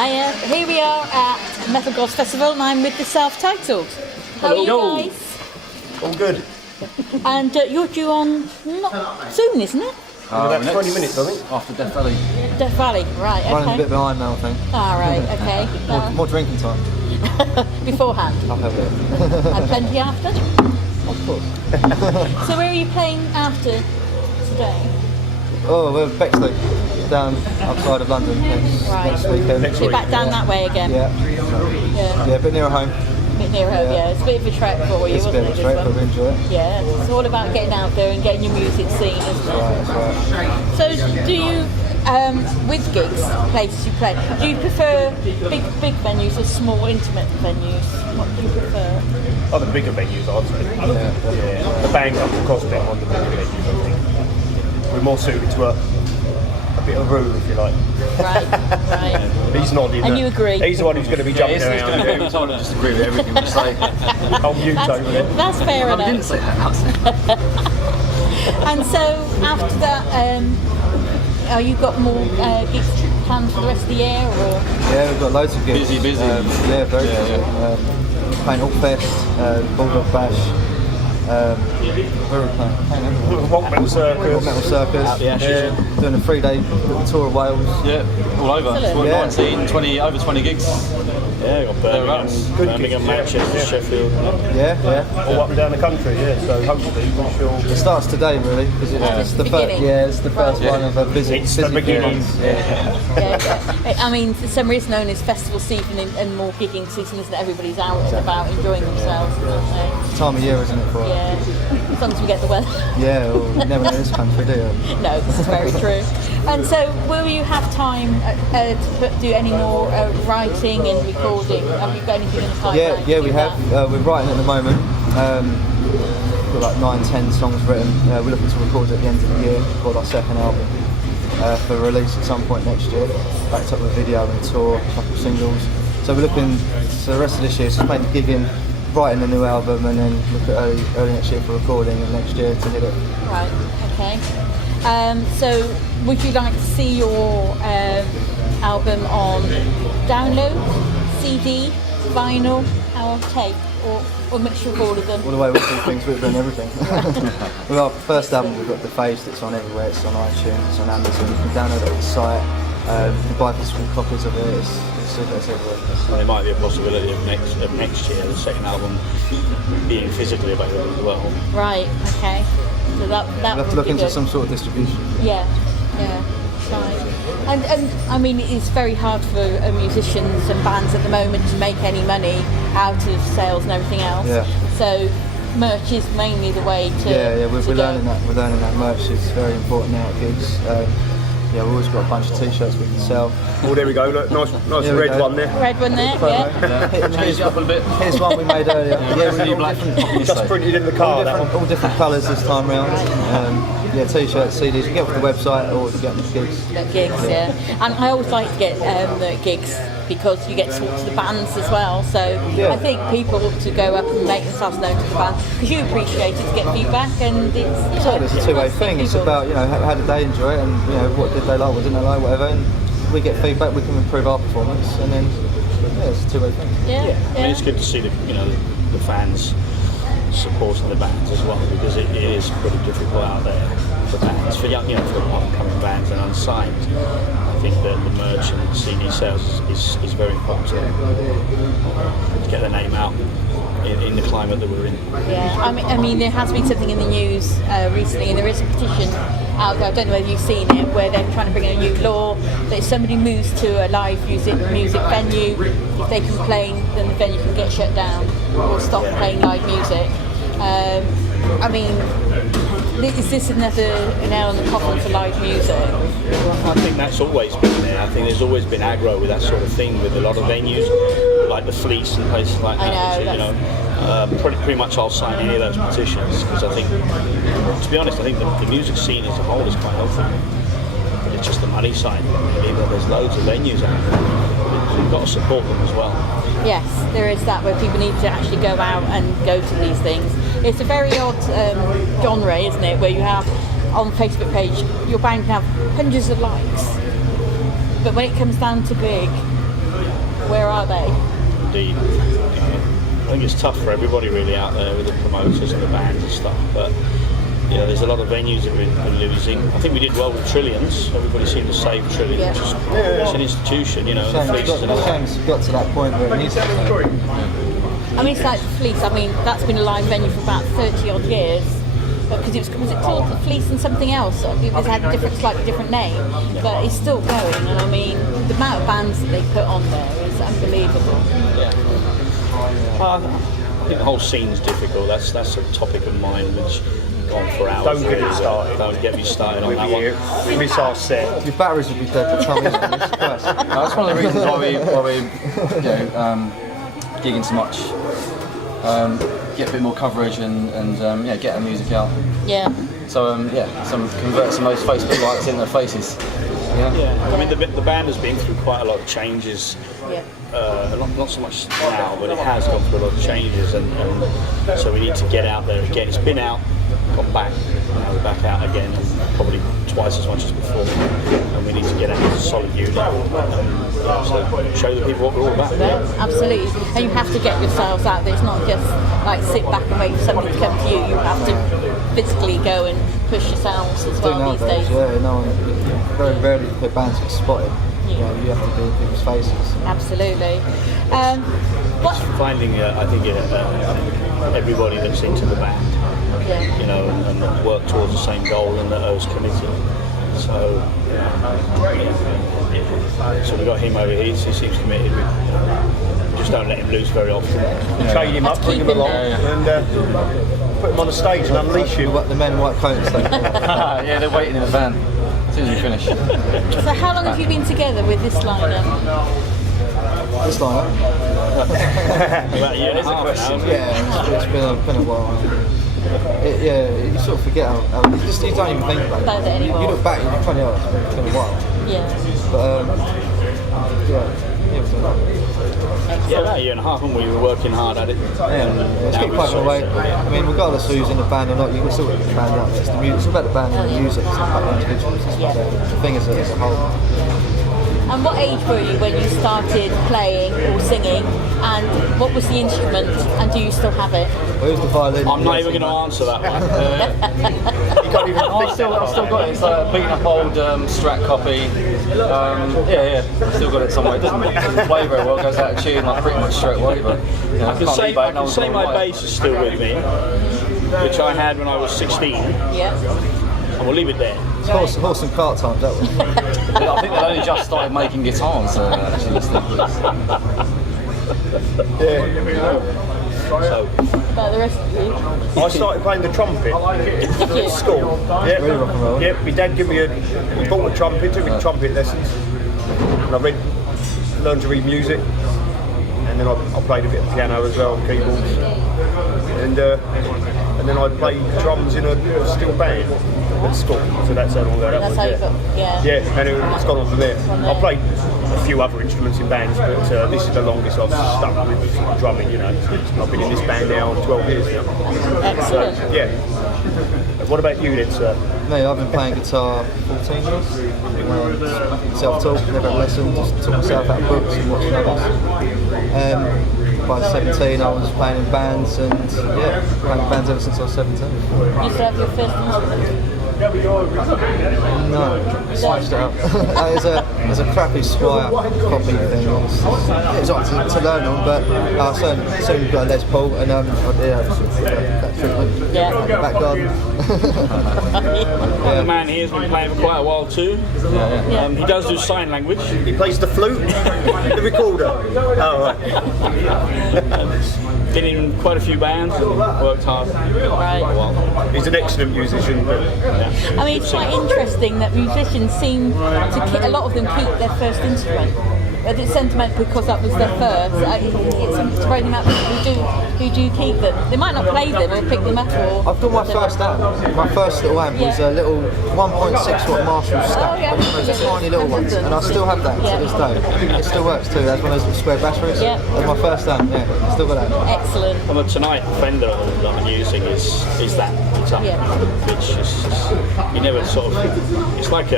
Hiya, here we are at METALGODS Festival and I'm with the Self-Titled. How are you guys? All good. And you're due on not soon, isn't it? About 20 minutes, I think. After Death Valley. Death Valley, right, okay. Running a bit behind now, I think. Right, okay. More drinking time. Beforehand? I'll have it. And plenty after? Of course. So where are you playing after today? Oh, we're Bexley, down outside of London next weekend. So you're back down that way again? Yeah, a bit nearer home. A bit nearer home, yeah. It's a bit of a trek for you, It's a bit of a trek, but we enjoy it. Yeah, it's all about getting out there and getting your music seen, isn't it? That's right. So do you, with gigs, places you play, do you prefer big venues or small intimate venues? What do you prefer? Oh, the bigger venues, I'd say. Yeah. The bang comes across a bit on the bigger venues, I think. We're more suited to a bit of room, if you like. Right. He's nodding. And you agree? He's the one who's going to be jumping around. I just agree with everything you say. I'll mute over there. That's fair enough. I didn't say that. And so after that, you got more gigs planned for the rest of the year, or? Yeah, we've got loads of gigs. Busy. Yeah, very busy. Playing All-Fest, Bulldog Bash. Where are we playing? Rock Metal Circus. Rock Metal Circus. Out the Ashes. Doing a 3-day tour of Wales. Yeah, all over. Excellent. 19, 20, over 20 gigs. Yeah, got Birmingham, Manchester, Sheffield. Yeah. All up and down the country, yeah. So hopefully we shall. It starts today, really, because it's the first. Yeah, it's the first one of a busy. It's the beginning. Yeah. I mean, for some reason known as festival season and more gigging season, isn't it? Everybody's out and about enjoying themselves. It's the time of year, isn't it, for it? Yeah, as long as we get the weather. Yeah, well, you never know this country, do you? No, this is very true. And so, will you have time to do any more writing and recording? Have you got anything in the pipeline? Yeah, we have. We're writing at the moment. We've got like 9-10 songs written. We're looking to record at the end of the year. Record our second album for release at some point next year. Backed up with a video and tour, a couple of singles. So we're looking. So the rest of this year is just mainly gigging, writing a new album, and then look at early next year for recording, and next year to hit it. Right. Okay. So, would you like to see your album on download, CD, vinyl, or tape, or a mixture of all of them? All the way with all things, we've done everything. With our first album, we've got Defaced. It's on everywhere. It's on iTunes. It's on Amazon. You can download it on the site. You can buy physical copies of it. It's everywhere. And there might be a possibility of next year, the second album being physically available as well. Right. Okay. So that We'll have to look into some sort of distribution. Yeah. Right. And I mean, it's very hard for musicians and bands at the moment to make any money out of sales and everything else. Yeah. So merch is mainly the way to. Yeah. We're learning that. We're learning that merch is very important now at gigs. We've always got a bunch of t-shirts we can sell. Oh, there we go. Look, nice red one there. Red one there, yeah. Change it up a bit. Here's one we made earlier. Yeah, Really black. Just printed in the car. all different colours this time round. T-shirts, CDs. You can get off the website or you can get them at gigs. At gigs, yeah. And I always like to get the gigs because you get to talk to the bands as well. So I think people ought to go up and make themselves known to the band because you appreciate it to get feedback, and it's It's a two-way thing. It's about how did they enjoy it, and what did they like, what didn't they like, whatever. And we get feedback, we can improve our performance, and then it's a two-way thing. Yeah. I mean, it's good to see the fans supporting the bands as well, because it is pretty difficult out there for bands, for young, for upcoming bands and unsigned. I think that the merch and CD sales is very important to get their name out in the climate that we're in. Yeah, I mean, there has been something in the news recently, and there is a petition out there. I don't know whether you've seen it, where they're trying to bring in a new law that if somebody moves to a live music venue, if they complain, then the venue can get shut down or stop playing live music. I mean, is this another nail on the coffin for live music? I think that's always been there. I think there's always been aggro with that sort of thing with a lot of venues, like the Fleece and places like that. Pretty much I'll sign any of those petitions, because I think, to be honest, I think the music scene as a whole is quite healthy. But it's just the money side. There's loads of venues out there. We've got to support them as well. Yes, there is that, where people need to actually go out and go to these things. It's a very odd genre, isn't it, where you have on the Facebook page, you're bound to have hundreds of likes, but when it comes down to big, Where are they? Indeed. I think it's tough for everybody really out there with the promoters and the bands and stuff, but there's a lot of venues that we're losing. I think we did well with Trillions. Everybody seemed to save Trillions. It's an institution, the Fleece is another. Shame's got to that point where it needs to be. I mean, it's like the Fleece. I mean, that's been a live venue for about 30 odd years. Because was it called the Fleece and something else? It had a slightly different name, but it's still going. And I mean, the amount of bands that they put on there is unbelievable. I think the whole scene's difficult. That's a topic of mine which gone for hours. Don't get me started. Don't get me started on that one. Miss our set. Your batteries would be dead for time, isn't it? That's one of the reasons why we gigging so much. Get a bit more coverage and get our music out. Yeah. So convert some of those Facebook likes in their faces. I mean the band has been through quite a lot of changes. Yeah. Not so much now, but it has gone through a lot of changes, and so we need to get out there again. It's been out, gone back, now we're back out again, and probably twice as much as before. And we need to get out as a solid unit and so show the people what we're all about. Yeah, absolutely. And you have to get yourselves out there. It's not just like sit back and wait for somebody to come to you. You have to physically go and push yourselves as well these days. Very rarely the bands get spotted. You have to be in people's faces. Absolutely. Finding, I think, everybody that's into the band, and work towards the same goal and that is committed. So we got him over here. He seems committed. We just don't let him loose very often. Train him up, bring him along, and put him on the stage and unleash him. The men in white coats. Yeah, they're waiting in the van as soon as we finish. So how long have you been together with this lineup? This lineup? About a year and a half now. Yeah, it's been a while. You sort of forget how you don't even think about it anymore. You look back and you're 20 hours, it's been a while. Yeah. But about a year and a half, and we were working hard at it. It's keep plugging away. I mean, regardless of who's in the band or not, you can still get the band out. It's the music. It's about the band and the music. It's not about the individuals. It's about the thing as a whole. And what age were you when you started playing or singing? And what was the instrument? And do you still have it? Well, who's the violin? I'm not even going to answer that one. You can't even I've still got it. It's a beaten up old Strat copy. Still got it somewhere. It doesn't play very well. It goes out of tune like pretty much straight away. But I can say my bass is still with me, which I had when I was 16. Yeah. And we'll leave it there. It's horse and cart times, that one. I think they've only just started making guitars. Actually, So, But the rest of you? I started playing the trumpet at school. Yeah, Really rock and roll. Yeah, my dad gave me he bought a trumpet, took me to trumpet lessons, and I learned to read music, and then I played a bit of piano as well, keyboards, and then I played drums in a steel band at school. So that's how long that That's was. how you got, Yeah, and it's gone on from there. I played a few other instruments in bands, but this is the longest I've stuck with drumming, I've been in this band now 12 years now. Excellent. So, yeah. What about you then, sir? Me, I've been playing guitar 14 years. Self-taught, never had lessons, just taught myself out of books and watching others. By 17 I was playing in bands and playing in bands ever since I was 17. You still have your first instrument? No, switched it up. There's a crappy Squire copy thing. It's like to learn on, but I soon got a Les Paul and that treatment. Yeah. Back garden. The man here has been playing for quite a while too. He does do sign language. He plays the flute, the recorder. Oh, right. Been in quite a few bands and worked hard for a while. He's an excellent musician. I mean, it's quite interesting that musicians seem to a lot of them keep their first instrument. Whether it's sentimental because that was their first, it's a surprising amount of people who do keep them. They might not play them or pick them up or... I've got my first amp. My first little amp was a little 1.6 watt Marshall stack. It was a tiny little one, and I still have that to this day. It still works too. That's one of those square batteries. Yeah. That's my first amp. Yeah, still got that. Excellent. Well, tonight the Fender that I'm using is that guitar, which is you never sort of. It's like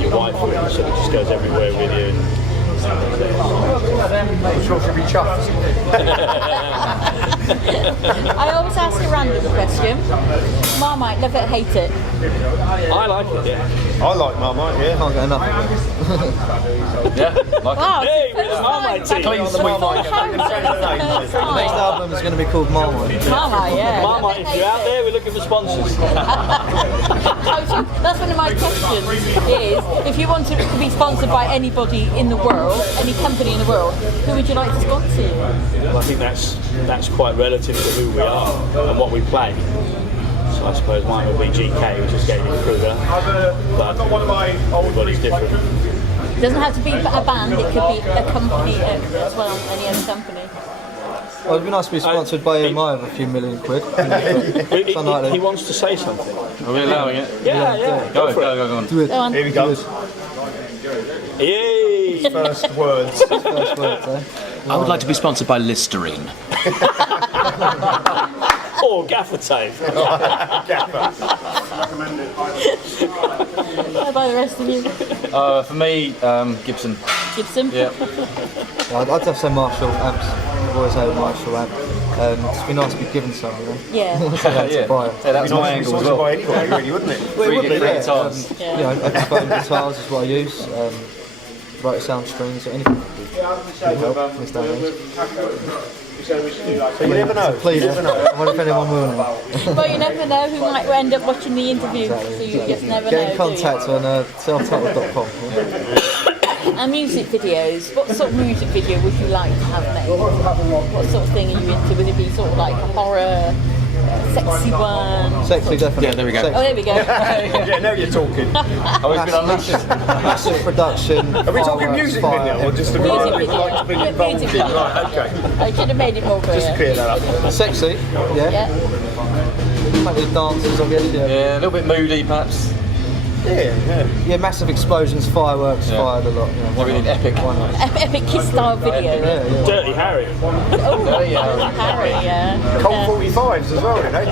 your wife who sort of just goes everywhere with you. I'm sure she'll be chuffed. I always ask a random question. Marmite, love it, hate it. I like it, yeah. I like Marmite, yeah. Can't get enough of it. Yeah, like Wow, Hey, it's the first we're the Marmite time. team. Clean sweep. Marmite. The next album is going to be called Marmite. Marmite, yeah. Marmite, if you're out there, we're looking for sponsors. That's one of my questions, is if you want to be sponsored by anybody in the world, any company in the world, who would you like to sponsor you? Well, I think that's quite relative to who we are and what we play. So I suppose mine would be GK, which is Gaming Kruger, but everybody's different. It doesn't have to be a band, it could be a company as well, any other company. Well, it'd be nice to be sponsored by EMI of a few million quid. He wants to say something. Are we allowing it? Yeah. Go for it. on. Do it. Go on. Here we go. Yay! First words. First words, eh? I would like to be sponsored by Listerine. Or gaffer tape. How about the rest of you? For me, Gibson. Gibson? Yeah. I'd have to say Marshall amps. I've always had a Marshall amp. It'd be nice to be given some, you know? Yeah. Yeah, buy it. that was my angle as well. By anybody, really, wouldn't it? Well, it would be, Free yeah. guitars. You know, episode guitars is what I use. Rotor sound strings, anything would help in this day and age. So you never know. Please, You never know. I wonder if anyone will now. Well, you never know who might end up watching the interview, so you just never Get know. in contact on selftitled.com. And music videos, what sort of music video would you like to have made? What sort of thing are you into? Would it be sort of like a horror, sexy one? Sexy, definitely. Yeah, there we go. Oh, there we go. Yeah, now you're talking. Always been unleashed. Massive production. Are we talking music video or just a Music music video. like to be Yeah, involved music in? video. Right, okay. I should have made it more clear. Just clear that up. Sexy, yeah. Yeah. Maybe dances, I guess, yeah. Yeah, a little bit moody perhaps. Yeah. Yeah, massive explosions, fireworks, Yeah. fired a lot. You know, Maybe an epic one. Epic Kiss style video. Yeah, yeah. Dirty Harry. Oh, yeah. Harry, yeah. Colt 45s as well, you know.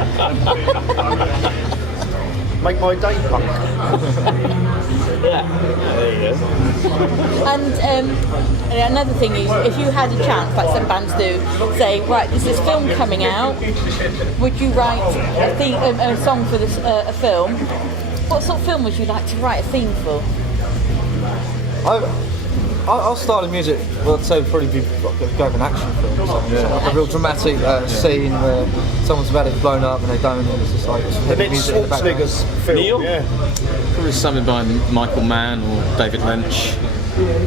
Make my day punk. Yeah, there you go. And another thing is, if you had a chance, like some bands do, say, right, there's this film coming out, would you write a song for this a film? What sort of film would you like to write a theme for? I'll start the music, well, I'd say probably be go with an action film or something. Something like a real dramatic scene where someone's about to get blown up and they don't, and it's just like The heavy next music in the background. Schwarzenegger's film. Neil? Yeah. Probably something by Michael Mann or David Lynch.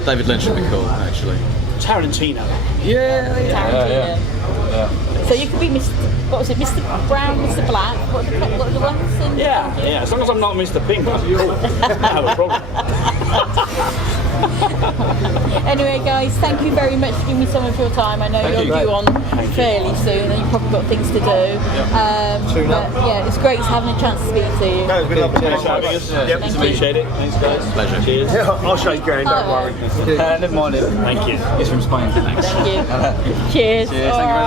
David Lynch would be cool, actually. Tarantino. Yeah. Tarantino. Yeah. So you could be Mr. What was it, Mr. Brown, Mr. Black? What are the ones in? Yeah. As long as I'm not Mr. Pink, I'm cool. I have a problem. Anyway, guys, thank you very much for giving me some of your time. I know Thank you're you. due on fairly soon, and you've probably got things to do. True But yeah, it's great having a chance to speak to you. No, it's been lovely. Thanks for having us. Yep. Thank you. Appreciate it. Thanks, guys. Pleasure. Cheers. Yeah, I'll shake your hand, don't worry. Never mind it. Thank you. He's from Spain. Thank you. Cheers. Cheers, thank you very All much. right.